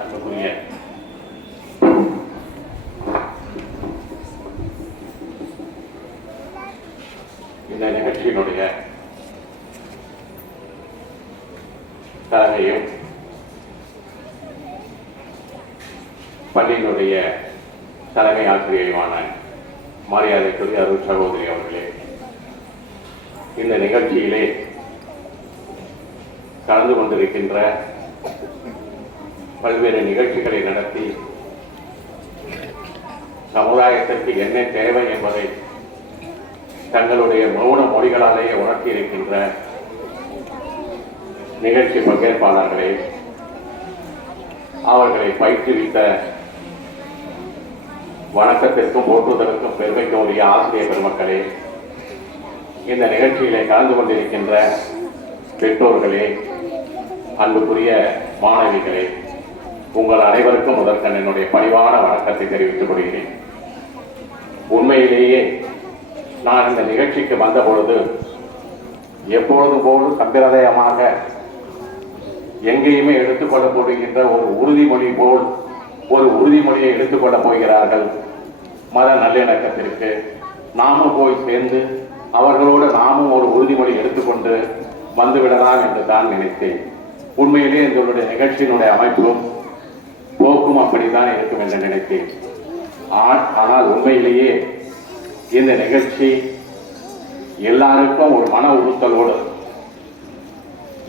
அன்புக்குரிய இந்த நிகழ்ச்சியினுடைய தலைமையும் பள்ளியினுடைய தலைமை ஆசிரியருமான மரியாதைக்குரிய அருள் சகோதரி அவர்களே, இந்த நிகழ்ச்சியிலே கலந்து கொண்டிருக்கின்ற பல்வேறு நிகழ்ச்சிகளை நடத்தி சமுதாயத்திற்கு என்ன தேவை என்பதை தங்களுடைய மௌன மொழிகளாலேயே உணர்த்தி இருக்கின்ற நிகழ்ச்சி பங்கேற்பாளர்களே, அவர்களை பயிற்றுவித்த வணக்கத்திற்கும் போற்றுதலுக்கும் பெருமைக்கு உரிய ஆசிரியர் பெருமக்களே, இந்த நிகழ்ச்சியிலே கலந்து கொண்டிருக்கின்ற பெற்றோர்களே, அன்புக்குரிய மாணவிகளே, உங்கள் அனைவருக்கும் முதற்கண் என்னுடைய பணிவான வணக்கத்தை தெரிவித்துக் கொள்கிறேன். உண்மையிலேயே நான் இந்த நிகழ்ச்சிக்கு வந்த பொழுது எப்பொழுது போது சம்பிரதாயமாக எங்கேயுமே எடுத்துக்கொள்ளப் போடுகின்ற ஒரு உறுதிமொழி போல் ஒரு உறுதிமொழியை எடுத்துக்கொள்ளப் போகிறார்கள். மத நல்லிணக்கத்திற்கு நாமும் போய் சேர்ந்து அவர்களோடு நாமும் ஒரு உறுதிமொழி எடுத்துக்கொண்டு வந்துவிடலாம் என்று தான் நினைத்தேன். உண்மையிலே எங்களுடைய நிகழ்ச்சியினுடைய அமைப்பும் போக்கும் அப்படித்தான் இருக்கும் என்று நினைத்தேன். ஆனால் உண்மையிலேயே இந்த நிகழ்ச்சி எல்லாருக்கும் ஒரு மன உறுத்தலோடு,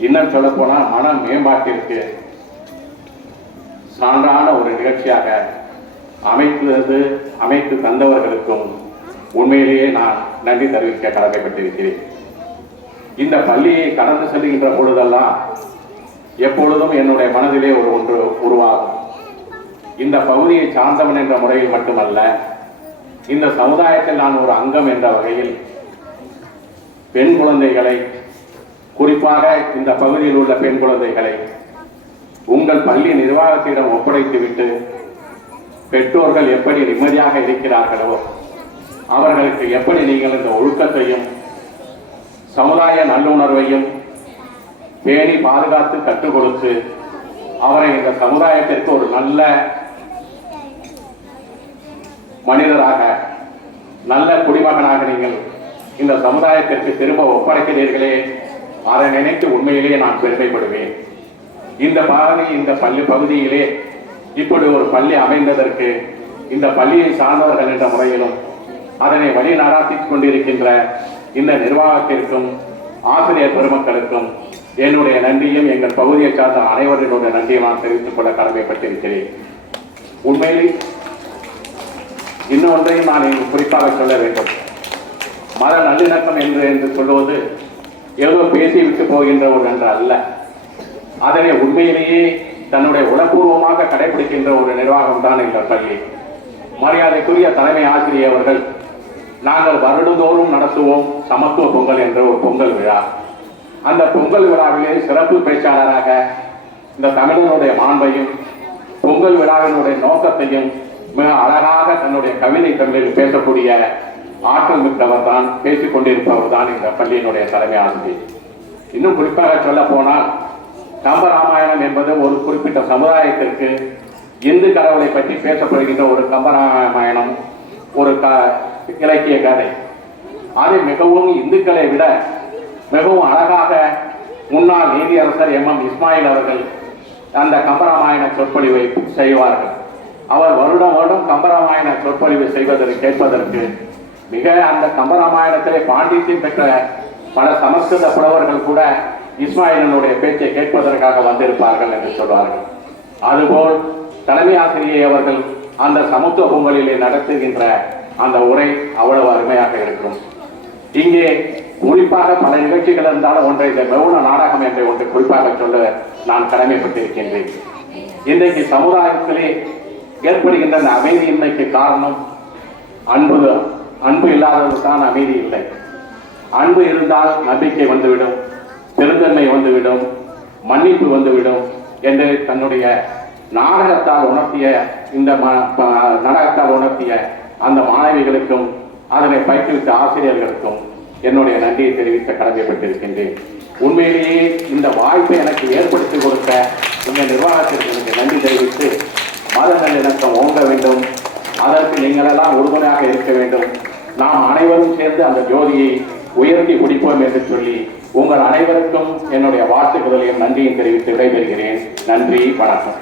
இன்னும் சொல்ல போனால் மன மேம்பாட்டிற்கு சான்றான ஒரு நிகழ்ச்சியாக அமைத்து தந்தவர்களுக்கும் உண்மையிலேயே நான் நன்றி தெரிவிக்க கடமைப்பட்டிருக்கிறேன். இந்த பள்ளியை கடந்து செல்கின்ற பொழுதெல்லாம் எப்பொழுதும் என்னுடைய மனதிலே ஒரு ஒன்று உருவாகும். இந்த பகுதியை சார்ந்தவன் என்ற முறையில் மட்டுமல்ல, இந்த சமுதாயத்தில் நான் ஒரு அங்கம் என்ற வகையில் பெண் குழந்தைகளை, குறிப்பாக இந்த பகுதியில் உள்ள பெண் குழந்தைகளை உங்கள் பள்ளி நிர்வாகத்திடம் ஒப்படைத்துவிட்டு பெற்றோர்கள் எப்படி நிம்மதியாக இருக்கிறார்களோ அவர்களுக்கு எப்படி நீங்கள் இந்த ஒழுக்கத்தையும் சமுதாய நல்லுணர்வையும் பேணி பாதுகாத்து கற்றுக் கொடுத்து அவரை இந்த சமுதாயத்திற்கு ஒரு நல்ல மனிதராக, நல்ல குடிமகனாக நீங்கள் இந்த சமுதாயத்திற்கு திரும்ப ஒப்படைக்கிறீர்களே, அதை நினைத்து உண்மையிலேயே நான் பெருமைப்படுவேன். இந்த பள்ளி பகுதியிலே இப்படி ஒரு பள்ளி அமைந்ததற்கு இந்த பள்ளியை சார்ந்தவர்கள் என்ற முறையிலும் அதனை வழி நடாத்திக் கொண்டிருக்கின்ற இந்த நிர்வாகத்திற்கும் ஆசிரியர் பெருமக்களுக்கும் என்னுடைய நன்றியும் எங்கள் பகுதியை சார்ந்த அனைவரினுடைய நன்றியை நான் தெரிவித்துக் கொள்ள கடமைப்பட்டிருக்கிறேன். உண்மையில் இன்னொன்றையும் நான் குறிப்பாக சொல்ல வேண்டும். மத நல்லிணக்கம் என்று சொல்வது ஏதோ பேசிவிட்டு போகின்ற ஒரு நன்று அல்ல. அதனை உண்மையிலேயே தன்னுடைய உளப்பூர்வமாக கடைபிடிக்கின்ற ஒரு நிர்வாகம் தான் இந்த பள்ளி. மரியாதைக்குரிய தலைமை ஆசிரியர் அவர்கள், நாங்கள் வருடந்தோறும் நடத்துவோம் சமத்துவ பொங்கல் என்ற ஒரு பொங்கல் விழா. அந்த பொங்கல் விழாவிலே சிறப்பு பேச்சாளராக இந்த தமிழனுடைய மாண்பையும் பொங்கல் விழாவினுடைய நோக்கத்தையும் மிக அழகாக தன்னுடைய கவிதை தமிழில் பேசக்கூடிய ஆற்றல் மிக்கவர் தான், பேசிக் கொண்டிருப்பவர் தான் இந்த பள்ளியினுடைய தலைமை ஆசிரியர். இன்னும் குறிப்பாக சொல்ல போனால் கம்பராமாயணம் என்பது ஒரு குறிப்பிட்ட சமுதாயத்திற்கு இந்து கடவுளை பற்றி பேசப்படுகின்ற ஒரு கம்பராமாயணம் ஒரு இலக்கிய கதை. அது மிகவும் இந்துக்களை விட மிகவும் அழகாக முன்னாள் நீதியரசர் எம் இஸ்மாயில் அவர்கள் அந்த கம்பராமாயண சொற்பொழிவை செய்வார்கள். அவர் வருடம் கம்பராமாயண சொற்பொழிவு கேட்பதற்கு மிக அந்த கம்பராமாயணத்திலே பாண்டித்யம் பெற்ற பல சமஸ்கிருத புலவர்கள் கூட இஸ்மாயிலனுடைய பேச்சை கேட்பதற்காக வந்திருப்பார்கள் என்று சொல்வார்கள். அதுபோல் தலைமை ஆசிரியை அவர்கள் அந்த சமத்துவ பொங்கலிலே நடத்துகின்ற அந்த உரை அவ்வளவு அருமையாக இருக்கும். இங்கே குறிப்பாக பல நிகழ்ச்சிகள் இருந்தாலும் ஒன்றை இந்த மௌன நாடகம் என்ற ஒன்றை குறிப்பாக சொல்ல நான் கடமைப்பட்டிருக்கின்றேன். இன்றைக்கு சமுதாயத்திலே ஏற்படுகின்ற அந்த அமைதியின்மைக்கு காரணம் அன்பு இல்லாததுதான் அமைதி இல்லை. அன்பு இருந்தால் நம்பிக்கை வந்துவிடும், பெருந்தன்மை வந்துவிடும், மன்னிப்பு வந்துவிடும் என்று தன்னுடைய நாடகத்தால் உணர்த்திய அந்த மாணவிகளுக்கும் அதனை பயிற்றுவித்த ஆசிரியர்களுக்கும் என்னுடைய நன்றியை தெரிவிக்க கடமைப்பட்டிருக்கின்றேன். உண்மையிலேயே இந்த வாய்ப்பை எனக்கு ஏற்படுத்தி கொடுத்த இந்த நிர்வாகத்திற்கு எனக்கு நன்றி தெரிவித்து மத நல்லிணக்கம் ஓங்க வேண்டும். அதற்கு நீங்களெல்லாம் உறுதுணையாக இருக்க வேண்டும். நாம் அனைவரும் சேர்ந்து அந்த ஜோதியை உயர்த்தி பிடிப்போம் என்று சொல்லி உங்கள் அனைவருக்கும் என்னுடைய வாழ்த்துக்களையும் நன்றியும் தெரிவித்து விடைபெறுகிறேன். நன்றி, வணக்கம்.